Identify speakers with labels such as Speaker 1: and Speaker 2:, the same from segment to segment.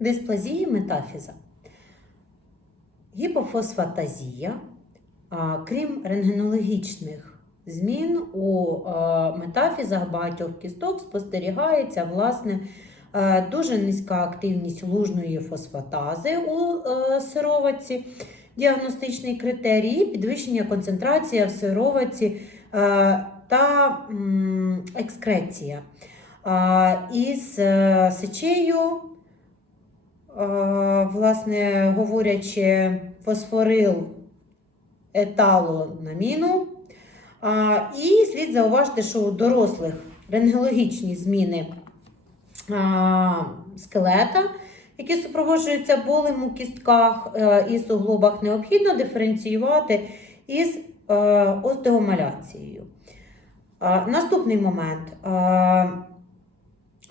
Speaker 1: Дисплазії метафіза. Гіпофосфатазія, крім рентгенологічних змін у метафізах багатьох кісток спостерігається власне е, дуже низька активність лужної фосфатази у е, сироватці, діагностичний критерій, і підвищення концентрації в сироватці е, та екскреція. Із сечею власне говорячи, фосфорил еталонаміну. І слід зауважити, що у дорослих рентгенологічні зміни скелета, які супроводжуються болем у кістках е, і суглобах, необхідно диференціювати із е, остеомаляцією. Наступний момент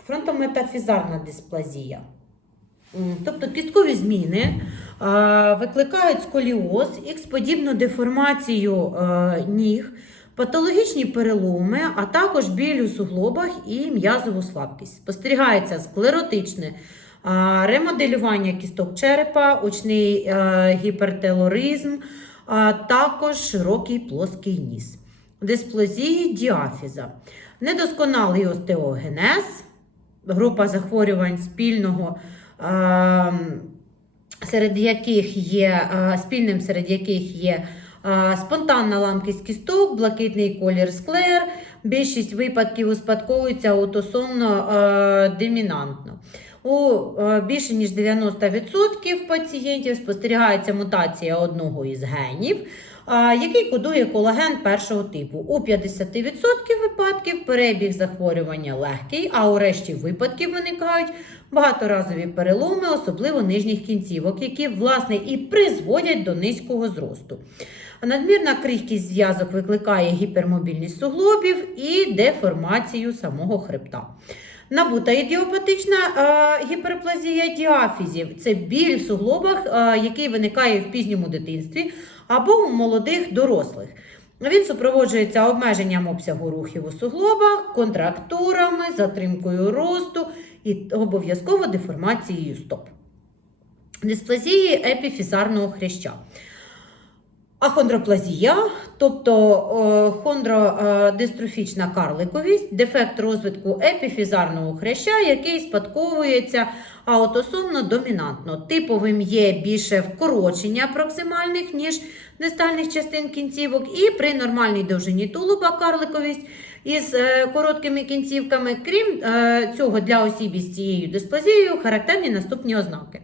Speaker 1: фронтометафізарна дисплазія. Тобто кісткові зміни викликають сколіоз, ікс-подібну деформацію ніг, патологічні переломи, а також біль у суглобах і м'язову слабкість. Спостерігається склеротичне ремоделювання кісток черепа, очний гіпертелоризм, а також широкий плоский ніс. Дисплазії діафіза, недосконалий остеогенез, група захворювань спільного серед яких є е, спільним, серед яких є е, спонтанна ламкість кісток, блакитний колір склер. Більшість випадків успадковується аутосомно е, домінантно. У більше ніж 90% пацієнтів спостерігається мутація одного із генів, який кодує колаген першого типу. У 50% випадків перебіг захворювання легкий, а у решті випадків виникають багаторазові переломи, особливо нижніх кінцівок, які власне і призводять до низького зросту. Надмірна крихкість зв'язок викликає гіпермобільність суглобів і деформацію самого хребта. Набута ідіопатична гіперплазія діафізів це біль в суглобах, який виникає в пізньому дитинстві або у молодих дорослих. Він супроводжується обмеженням обсягу рухів у суглобах, контрактурами, затримкою росту і обов'язково деформацією стоп. Дисплазії епіфізарного хряща. Ахондроплазія, тобто е, хондродистрофічна карликовість, дефект розвитку епіфізарного хряща, який спадковується аутосомно домінантно. Типовим є більше вкорочення проксимальних, ніж дистальних частин кінцівок, і при нормальній довжині тулуба карликовість із е, короткими кінцівками. Крім е, цього, для осіб із цією дисплазією характерні наступні ознаки.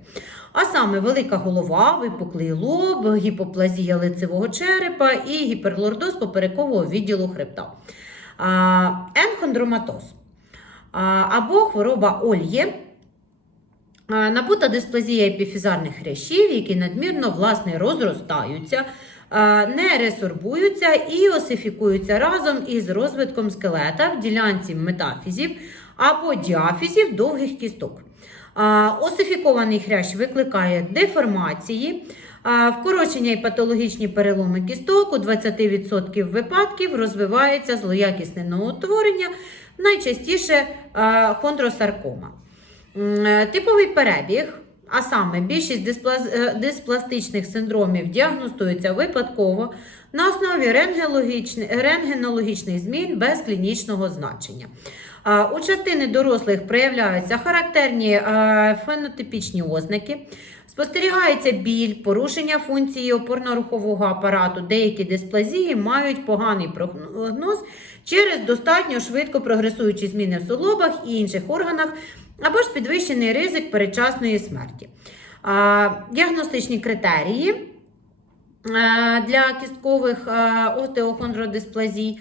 Speaker 1: А саме велика голова, випуклий лоб, гіпоплазія лицевого черепа і гіперлордоз поперекового відділу хребта. Енхондроматоз або хвороба Ольє. Набута дисплазія епіфізарних хрящів, які надмірно власне розростаються, не ресорбуються і осифікуються разом із розвитком скелета в ділянці метафізів або діафізів довгих кісток. Осифікований хрящ викликає деформації, вкорочення і патологічні переломи кісток у 20% випадків розвивається злоякісне новоутворення, найчастіше хондросаркома. Е, Типовий перебіг, а саме більшість е, диспластичних синдромів діагностується випадково на основі рентгенологічних змін без клінічного значення. У частини дорослих проявляються характерні фенотипічні ознаки. Спостерігається біль, порушення функції опорно-рухового апарату. Деякі дисплазії мають поганий прогноз через достатньо швидко прогресуючі зміни в суглобах і інших органах, або ж підвищений ризик передчасної смерті. Діагностичні критерії для кісткових остеохондродисплазій.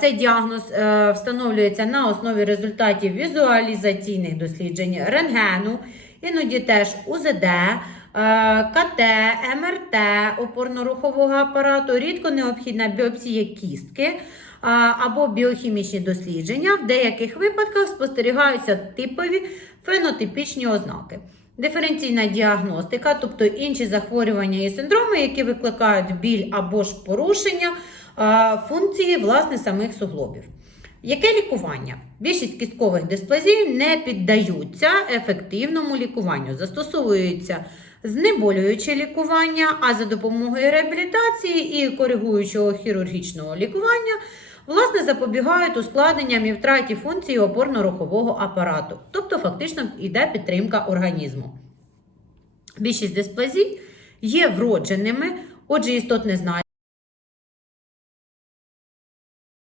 Speaker 1: Цей діагноз е, встановлюється на основі результатів візуалізаційних досліджень рентгену, іноді теж УЗД, е, КТ, МРТ опорно-рухового апарату, рідко необхідна біопсія кістки е, або біохімічні дослідження. В деяких випадках спостерігаються типові фенотипічні ознаки. Диференційна діагностика, тобто інші захворювання і синдроми, які викликають біль або ж порушення функції власне самих суглобів. Яке лікування? Більшість кісткових дисплазій не піддаються ефективному лікуванню. Застосовується знеболююче лікування, а за допомогою реабілітації і коригуючого хірургічного лікування власне запобігають ускладненням і втраті функції опорно-рухового апарату. Тобто, фактично йде підтримка організму. Більшість дисплазій є вродженими, отже, істотне значення.